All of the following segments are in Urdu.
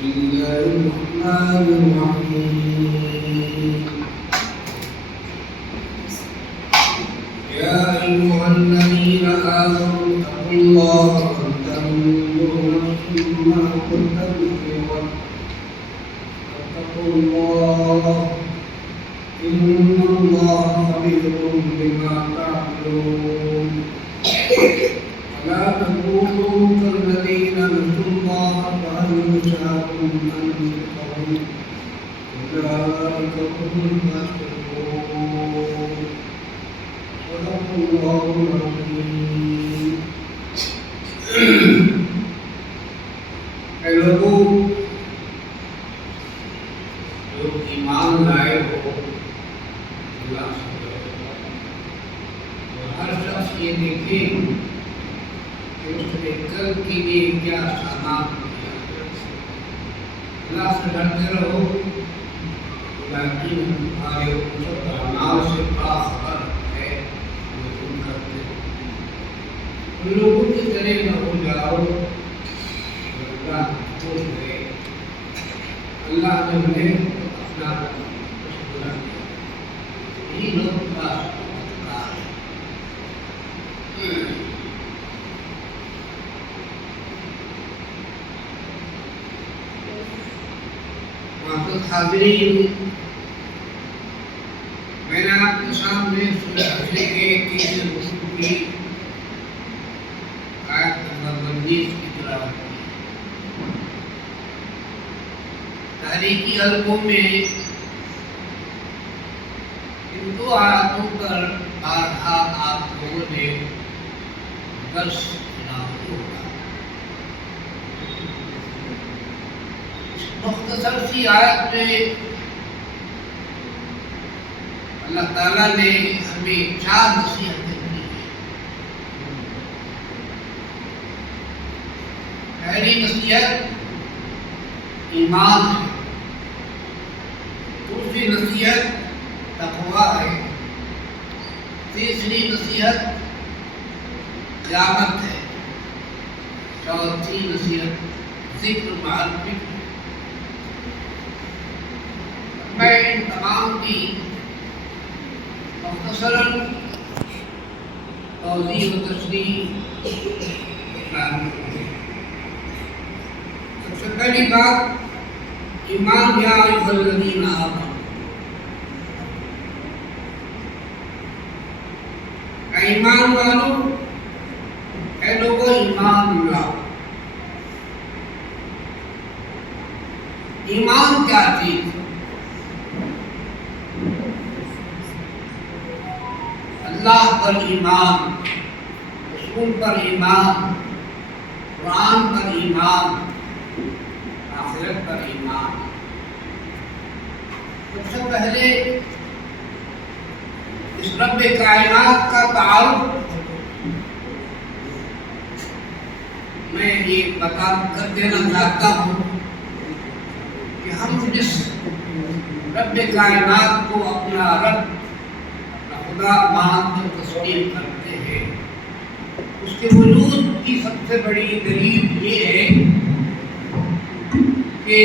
الله الرحمن الرحيم يا أيها الذين آمنوا اتقوا الله ولتنظر نفس ما قدمت لغد واتقوا الله إن الله خبير بما تعملون ولا تكونوا كالذين نسوا الله فأنساهم أنفسهم أولئك هم الفاسقون صدق الله العظيم. اے لوگوں جو ایمان لائے ہو اللہ سے اور ہر شخص یہ دیکھے کہ اس نے کل کے لیے کیا سامان کیا. اللہ سے ڈرتے رہو تاکہ تمہارے اعمال سے باخبر ہے جو تم کرتے ہو. ان لوگوں کی طرح نہ ہو جاؤ جو اللہ خوش ہے. اللہ نے انہیں اپنا بنا دیا. یہی لوگ کا چمتکار ہے. حاضرین، میں نے آپ کے سامنے سورہ حشر کے 30 رکوع کی آیت نمبر 19 کی تلاوت کی. تحریکی حلقوں میں ان دو آیاتوں پر بارہا آپ لوگوں نے درس سنا ہوگا. مختصر سی آیت میں اللہ تعالیٰ نے ہمیں 4 نصیحتیں کی ہیں. پہلی نصیحت ایمان ہے. دوسری نصیحت تقویٰ ہے. تیسری نصیحت قیامت ہے. چوتھی نصیحت ذکر مع الفکر. میں ان تمام کی مختصراً توضیح و تشریح بیان کروں. سب سے پہلی بات ایمان. یا ایھا الذین آمنوا، اے ایمان والو، اے لوگو ایمان لاؤ. ایمان کیا چیز؟ اللہ پر ایمان، رسول پر ایمان، قرآن پر ایمان، آخرت پر ایمان. سب سے پہلے اس رب کائنات کا تعارف میں یہ بتا کر دینا چاہتا ہوں کہ ہم جس رب کائنات کو اپنا رب خدا مان کر تسلیم کرتے ہیں، اس کے وجود کی سب سے بڑی دلیل یہ ہے کہ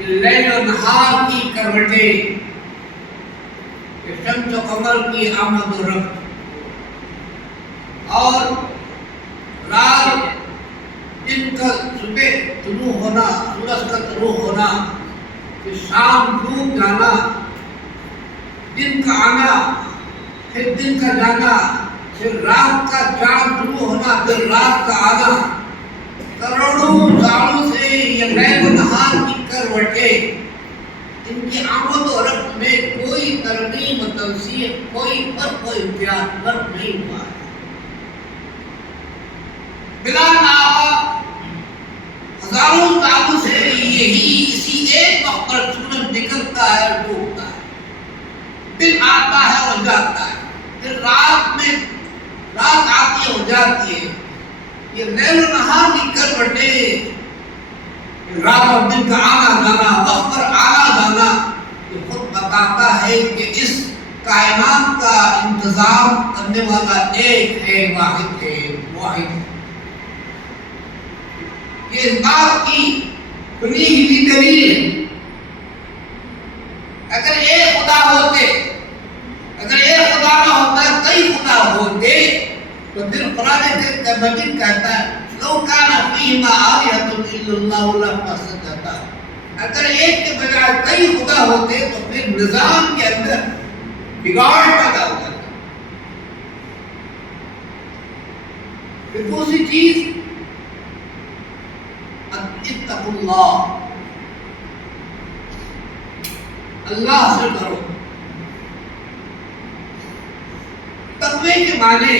لیل و نہار کی کروٹیں، شمس و قمر کی آمد و رفت، اور رات دن کا صبح طلوع ہونا، سورج کا طلوع ہونا، پھر شام ڈوب جانا، دن کا آنا، پھر دن کا جانا، پھر رات کا چاند شروع ہونا، پھر رات کا آنا. کروڑوں سالوں سے یہ لیل و نہار کی کروٹیں، ان کی آمد و رفت میں کوئی ترمیم و تنسیق، کوئی فرق و امتیاز فرق نہیں ہوا ہے. بلا ناغہ ہزاروں سالوں سے یہی اسی ایک وقت پر سورج نکلتا ہے اور ڈوبتا ہے. دن آتا ہے اور جاتا ہے، پھر رات آتی ہے اور جاتی ہے. یہ لیل و نہار کی کروٹیں، رات اور دن کا آنا جانا، وقت پر آنا جانا، یہ خود بتاتا ہے کہ اس کائنات کا انتظام کرنے والا ایک ہے، واحد ہے، واحد ہے. یہ اس بات کی سنی ہوئی دلیل ہے۔ اگر ایک خدا ہوتے، اگر ایک خدا نہ ہوتا، کئی خدا ہوتے، تو پھر قرآن مجید کہتا ہے لو کان فیہما آلہۃ الا اللہ لفسدتا، اگر ایک کے بجائے کئی خدا ہوتے تو پھر نظام کے اندر بگاڑ پیدا ہو جاتا۔ پھر دوسری چیز اتقوا اللہ، اللہ سے ڈرو۔ تقوی کے معنی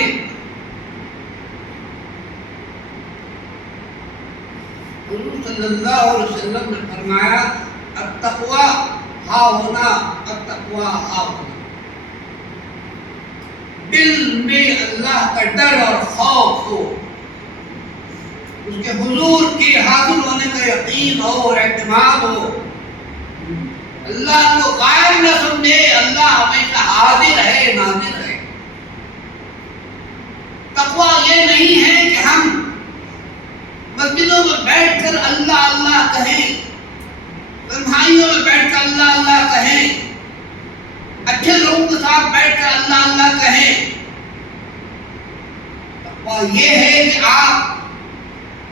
حضور صلی اللہ علیہ وسلم نے فرمایا التقوی ہا ہونا، التقوی ہا ہونا، دل میں اللہ کا ڈر اور خوف ہو، اس کے حضور کے حاضر ہونے کا یقین ہو اور اعتماد ہو، اللہ کو غائب نہ سمجھے، اللہ ہمیشہ حاضر ہے، ناظر ہے۔ تقوی یہ نہیں ہے کہ ہم مسجدوں میں بیٹھ کر اللہ اللہ کہیں، تنہائیوں میں بیٹھ کر اللہ اللہ کہیں، اچھے لوگوں کے ساتھ بیٹھ کر اللہ اللہ کہیں۔ تقوی یہ ہے کہ آپ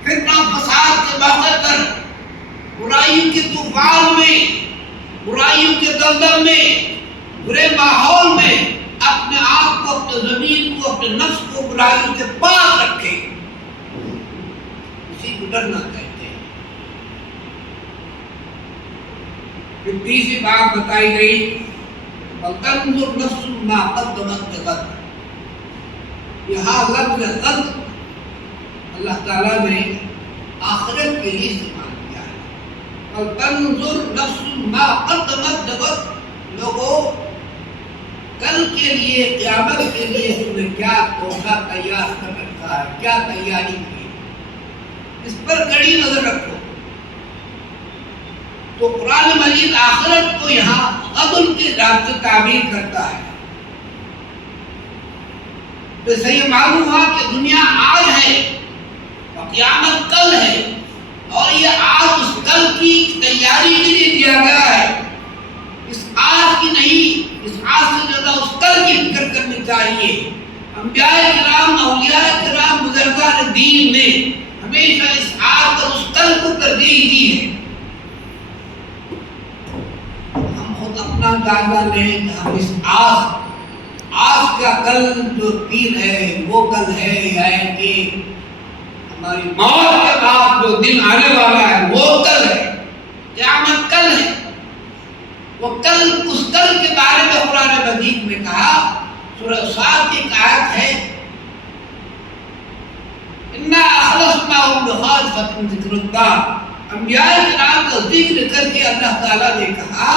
فتنہ فساد کے موقع پر، برائیوں کے طوفان میں، برائیوں کے دلدل میں، برے ماحول میں اپنے آپ کو، اپنے زمین کو، اپنے نفس کو برائیوں سے پاک رکھیں، اسی کو ڈرنا کہتے ہیں۔ پھر تیسری بات بتائی گئی وَتَنْظُرْ نَفْسٌ مَا قَدَّمَتْ لِغَدٍ، یہاں لفظ غد اللہ تعالیٰ نے آخرت کے لیے استعمال کیا ہے۔ وَتَنْظُرْ نَفْسٌ مَا قَدَّمَتْ لِغَدٍ، لوگوں کل کے لیے، قیامت کے لیے تم نے کیا تحفہ تیار کر رکھا ہے، کیا تیاری کی، اس پر کڑی نظر رکھو۔ تو قرآن مجید آخرت کو یہاں غبن کے نام سے تعبیر کرتا ہے۔ تو اس سے یہ معلوم ہوا کہ دنیا آج ہے اور قیامت کل ہے، اور یہ آج اس کل کی تیاری کے لیے دیا گیا ہے۔ اس آج کی نہیں، اس آج سے زیادہ اس کل کی فکر کرنی چاہیے۔ انبیاء کرام، اولیاء کرام، بزرگان دین نے ہمیشہ اس آج اور اس کل کو ترجیح دی ہے۔ ہم خود اپنا جائزہ لیں کہ ہم اس آج کا کل جو دن ہے وہ کل ہے، یعنی کہ ہماری موت کے بعد جو دن آنے والا ہے وہ کل ہے، قیامت کل ہے۔ وہ کل، اس کل کے بارے میں قرآن مجید میں کہا، سورہ صاد کی ایک آیت ہے اِنَّا أَخْلَصْنَاهُمْ بِخَالِصَةٍ ذِكْرَ الدَّارِ، انبیاء کرام کا ذکر کر کے اللہ تعالیٰ نے کہا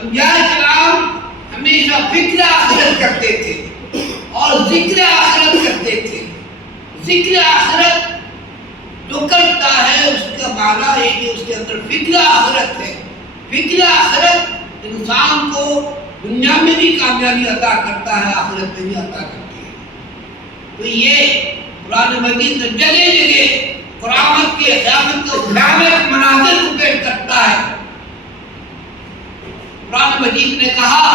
انبیاء کرام ہمیشہ فکر آخرت کرتے تھے اور ذکر آخرت کرتے تھے۔ ذکر آخرت جو کرتا ہے اس کا معنی ہے کہ اس کے اندر فکر آخرت ہے۔ فکر آخرت انسان کو دنیا میں بھی کامیابی عطا کرتا ہے، آخرت میں بھی عطا کرتی ہے۔ تو یہ قرآن مجید نے جگہ جگہ قیامت کے بھیانک مناظر کو پیش کرتا ہے۔ قرآن مجید نے کہا،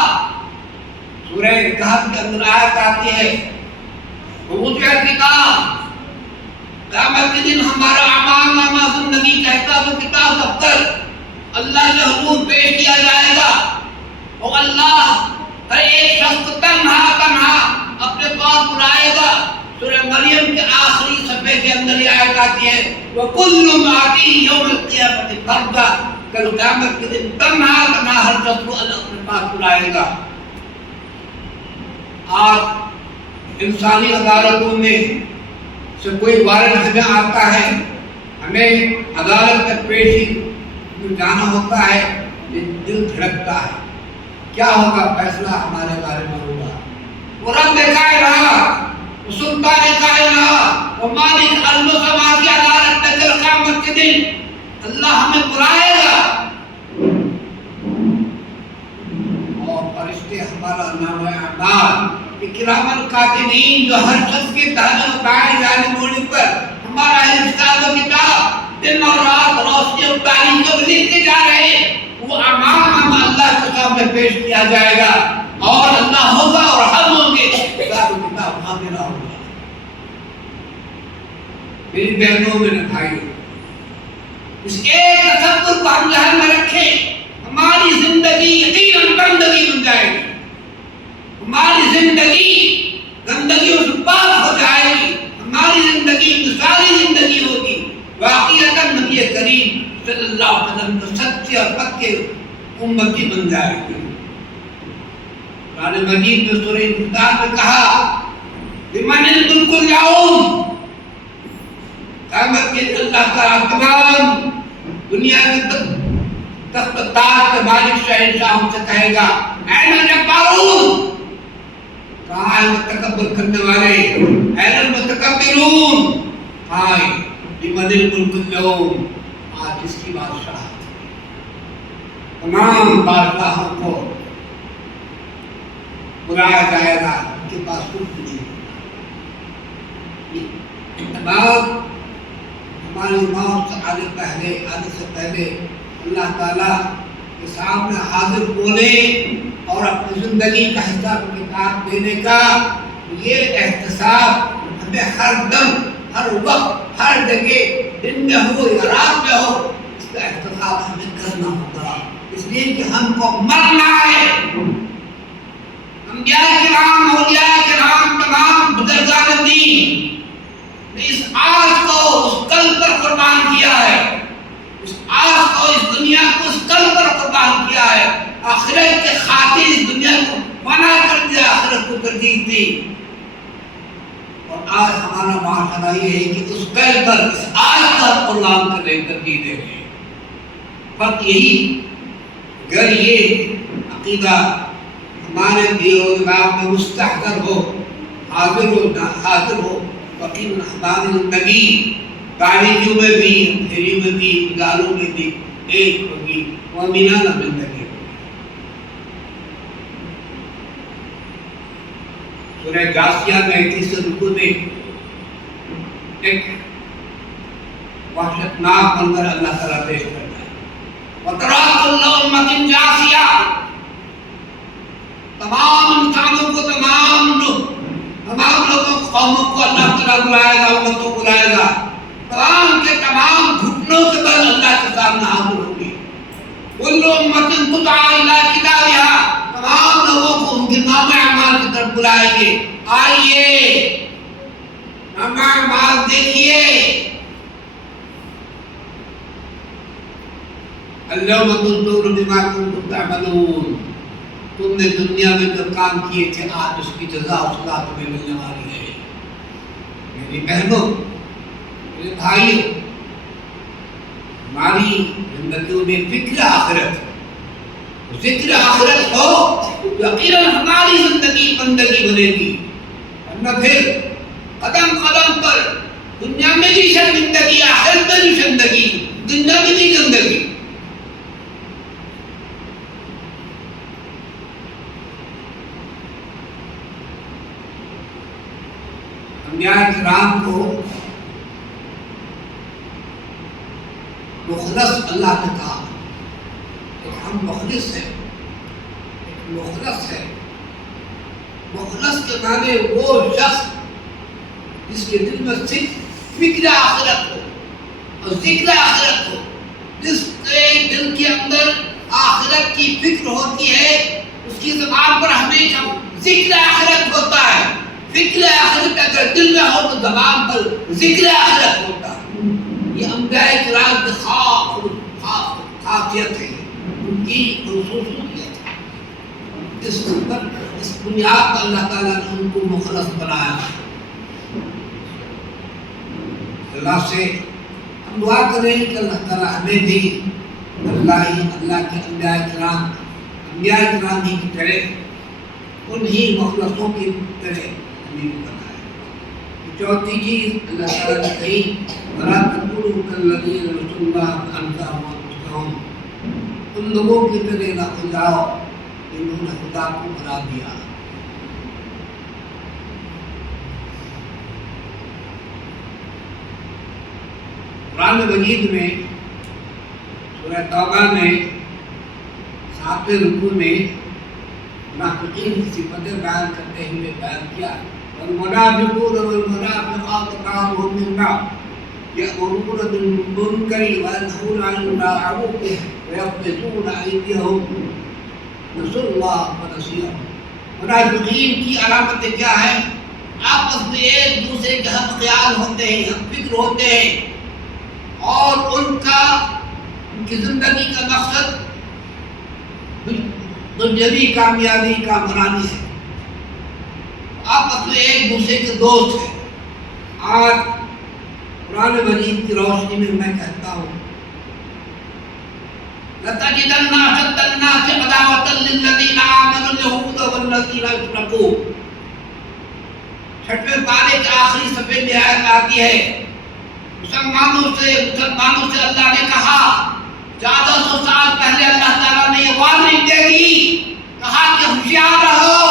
سورہ کہف کے اندر آیت آتی ہے ووضع الکتاب، قیامت کے دن ہمارا اعمال نامہ زندگی کا حساب و کتاب دفتر اللہ کے حضور پیش کیا جائے گا، اور اللہ ہر ایک شخص کو تنہا اپنے پاس بلائے گا۔ سورہ مریم کے آخری صفحے کے اندر یہ آیت آتی ہے وَكُلُّ آتِيهِ يَوْمَ الْقِيَامَةِ فَرْدًا، کل قیامت کے دن تنہا ہر شخص کو اللہ اپنے پاس بلائے گا۔ آج انسانی عدالتوں میں سے کوئی وارنٹ ہمیں آتا ہے، ہمیں عدالت تک پیشی جانا ہوتا ہے، دل دھڑکتا ہے کیا ہوگا، فیصلہ ہمارے بارے میں ہوگا۔ وہ رب کائنات، وہ سلطان کائنات، وہ مالک ارض و سما کی عدالت میں کل قیامت کے دن اللہ ہمیں بلائے گا، اور فرشتے ہمارا نامہ اعمال اکرام الکاتبین جو ہر شخص کے دائیں بائیں جانب ہونے پر ہمارا حساب و کتاب دن اور رات روشنی اور تاریخ کو لکھتے جا رہے ہیں، وہ امام اللہ کے سامنے پیش کیا جائے گا اور اللہ ہوگا اور ہم ہوں گے، حساب و کتاب حاضر ہوگا۔ میری بہنوں میرے بھائیوں، اس ایک تصور کو ہم ذہن میں رکھیں، ہماری زندگی یقیناً بندگی بن جائے گی، ہماری زندگی گندگیوں سے پاک ہو جائے گی، ہماری زندگی مثالی زندگی ہوگی، واقعتاً نبی کریم صلی اللہ علیہ وسلم کو سچے اور پکے امتی بن جائے گی۔ قرآن مجید میں سورہ انفطار میں کہا لمن الملک اليوم، قیامت کے دن اللہ تعالیٰ تمام دنیا کے تخت تاج کے مالک شہنشاہوں سے کہے گا اے الجبارون، کہاں ہے متکبر کرنے والے، اے المتکبرون، کہاں ہے لمن الملک اليوم، آج اس کی بادشاہ تمام بادشاہوں کو بلایا جائے گا، ان کے پاس کچھ نہیں ہوگا۔ تمام ہماری موت آنے سے پہلے اللہ تعالیٰ کے سامنے حاضر ہونے اور اپنی زندگی کا حساب کتاب دینے کا یہ احتساب ہمیں ہر دم، ہر وقت، ہر جگہ، دن میں ہو یا رات میں ہو، اس کا احتساب ہمیں کرنا ہوگا، اس لیے کہ ہم کو مرنا ہے۔ انبیاء کرام، اولیاء کرام، تمام بزرگان دین نے اس آج کو اس کل پر قربان کیا ہے، اس آج کو اس دنیا کو اس کل پر قربان کیا ہے، آخرت کے خاطر اس دنیا کو فنا کر دیا، آخرت کو ترجیح دی، اور آج ہمارا معاشرہ یہ ہے کہ اس کل پر اس آج پر قربان کرنے ترجیح دے رہے ہیں۔ فرق یہی اگر یہ عقیدہ ہمارے دل و دماغ میں مستحضر ہو، حاضر ہو، یقیناً ہماری زندگی تاریکیوں میں بھی، اندھیری میں بھی، اجالوں میں بھی ایک ہوگی، مومنانہ زندگی ہوگی۔ سورہ جاثیہ میں 31 رکوع میں ایک وحشتناک منظر اللہ تعالیٰ پیش کرتا ہے، وَتَرَىٰ كُلَّ أُمَّةٍ جَاثِيَةٍ، تمام انسانوں کو، تمام لوگوں کو، قوموں کو اللہ تعالیٰ بلائے گا، امتوں کو بلائے گا، تمام کے تمام گھٹنوں کے بل اللہ کے سامنے حاضر ہوں گے۔ كُلُّ أُمَّةٍ تُدْعَىٰ إِلَىٰ كِتَابِهَا، تمام لوگوں کو ان کے نامہ اعمال کی طرف بلائیں گے، آئیے نامہ اعمال دیکھیے، الْيَوْمَ تُجْزَوْنَ بِمَا كُنتُمْ تَعْمَلُونَ، تم نے دنیا میں جو کام کیے تھے آج اس کی جزا و سزا تمہیں ملنے والی ہے۔ میری بہنوں، میرے بھائیوں، ہماری زندگیوں میں فکر آخرت، ذکر آخرت ہو، یقیناً ہماری زندگی بندگی بنے گی، ورنہ پھر قدم قدم پر دنیا میں بھی شرمندگی، آخرت میں بھی شرمندگی، دنیا میں بھی گندگی۔ انبیاء کرام کو مخلص اللہ نے کہا، ایک ہم مخلص ہیں، ایک مخلص ہے۔ مخلص کے معنی وہ شخص جس کے دل میں صرف فکر آخرت ہو اور ذکر آخرت ہو، جس کے دل کے اندر آخرت کی فکر ہوتی ہے، اس کی زبان پر ہمیشہ ذکر آخرت ہوتا ہے۔ فکر آخرت اگر دل میں ہو تو زبان پر ذکر آخرت ہوتا ہے۔ یہ انبیاء کرام کی خاصیت ہے، ان کی خصوصیت ہے، اس بنیاد پر اللہ تعالیٰ نے ان کو مخلص بنایا۔ اللہ سے ہم دعا کریں کہ اللہ تعالیٰ ہمیں بھی اللہ کے انبیاء کرام ہی کی طرح، انہی مخلصوں کی طرح ہمیں بنایا۔ چوتھی چیز اللہ تعالیٰ نے کہی، وَلَا تَكُونُوا كَالَّذِينَ نَسُوا اللَّهَ فَأَنسَاهُمْ أَنفُسَهُمْ، تم لوگوں کی طرح نہ ہو جاؤ جنہوں نے خدا کو بھلا دیا۔ قرآن مجید میں سورہ توبہ میں 7ویں رکوع میں منافقین کی صفتیں بیان کرتے ہوئے بیان کیا والمنافقون والمنافقات بعضهم من بعض يأمرون بالمنكر وينهون عن المعروف ويقبضون أيديهم نسوا الله فنسيهم. منافقین کی علامتیں کیا ہیں؟ آپس میں ایک دوسرے کے ہم خیال ہوتے ہیں، ہم فکر ہوتے ہیں، اور ان کی زندگی کا مقصد دنیاوی کامیابی کا منانی ہے. آپس میں ایک دوسرے کے دوست ہیں. آج قرآن مجید کی روشنی میں میں کہتا ہوں لَتَجِدَنَّ أَشَدَّ النَّاسِ عَدَاوَةً لِلَّذِينَ آمَنُوا الْيَهُودَ وَالَّذِينَ أَشْرَكُوا. 6ویں پارے کے آخری صفحے میں آیت آتی ہے مسلمانوں سے اللہ نے کہا 1400 سال پہلے اللہ تعالیٰ نے یہ وارننگ دے دی، کہا کہ ہوشیار رہو،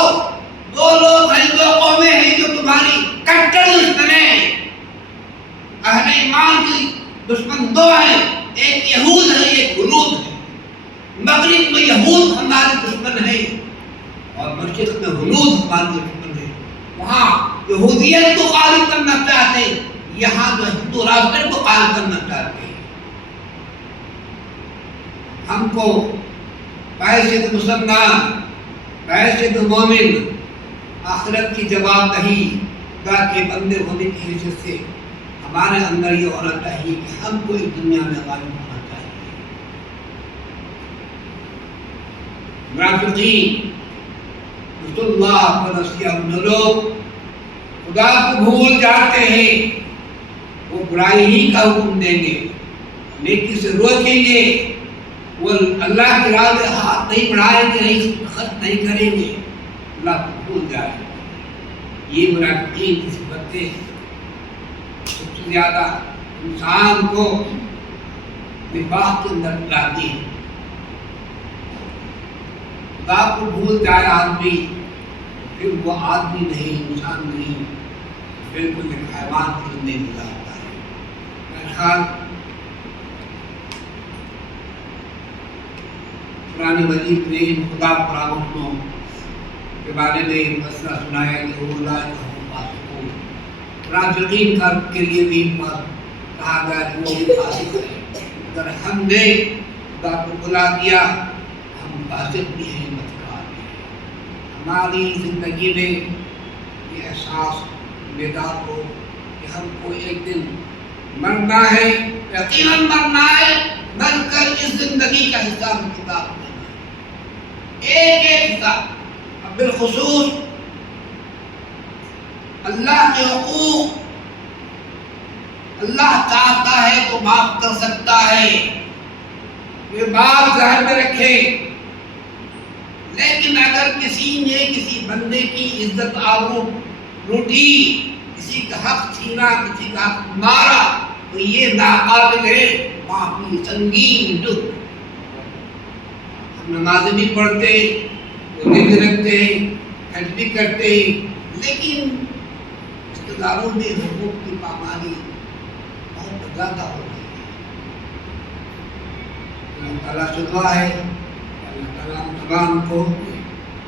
دو لوگ ہیں، دو قومیں ہیں جو تمہاری کٹر دشمن ہیں. اہل ایمان کی دشمن دو ہیں، ایک یہود ہے ایک ہنود ہے. مغرب میں یہود ہمارے دشمن ہیں اور مشرق میں ہنود ہمارے دشمن ہیں. وہاں یہودیت کو غالب کرنا چاہتے ہیں، یہاں جو ہندو راشٹر کو غالب کرنا چاہتے ہیں. ہم کو پیسے مسلمان، پیسے مومن، آخرت کی جواب دہی کے بندے ہونے کی حیثیت سے ہمارے اندر یہ ہونا چاہیے کہ ہم کو اس دنیا میں غالب ہونا چاہیے. منافقین رسول اللہ ونسیہم، لوگ خدا کو بھول جاتے ہیں، وہ برائی ہی کا حکم دیں گے، نیکی سے روکیں گے، وہ اللہ کی راہ میں ہاتھ نہیں بڑھائیں گے، نہیں خرچ نہیں کریں گے، اللہ کو بھول جائیں گے. یہ منافقین کی صفتیں سب سے زیادہ انسان کو نفاق کے اندر لاتی ہیں. خدا کو بھول جائے آدمی، پھر وہ آدمی نہیں، انسان نہیں، بالکل ایک حیوان کی زندگی گزارتا ہے. میرا خیال قرآن مجید نے ان خدا پرستوں کے بارے میں مسئلہ سنایا کہ وہ اولئک هم الفاسقون. منافقین کے لیے بھی کہا گیا کہ وہ فاسق ہے. اگر ہم نے خدا کو بھلا دیا، ہم فاسق بھی ہیں، بدکار بھی ہیں. ہماری زندگی میں یہ احساس بیدار ہو کہ ہم کو ایک دن مرنا ہے، یقیناً مرنا ہے، مر کر اس زندگی کا حساب کتاب دینا ہے، ایک ایک حساب. اب بالخصوص اللہ کے حقوق اللہ چاہتا ہے تو معاف کر سکتا ہے، یہ بات ذہن میں رکھیں. لیکن اگر کسی نے کسی بندے کی عزت آبرو لوٹی، کسی کا حق چھینا، کسی کا حق مارا، تو یہ ناقابل ہے معافی، سنگین جرم. ہم نمازیں بھی پڑھتے، روزے بھی رکھتے، حج بھی کرتے، لیکن رشتہ داروں میں حقوق کی پامالی بہت زیادہ ہو رہی ہے. اللہ تعالیٰ سے دعا ہے اللہ تعالیٰ ہم تمام کو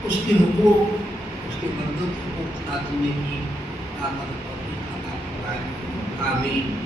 اس کے حقوق، اس کے بندوں کے حقوق ادا کرنے کی طاقت اور توفیق عطا فرمائے. آمین.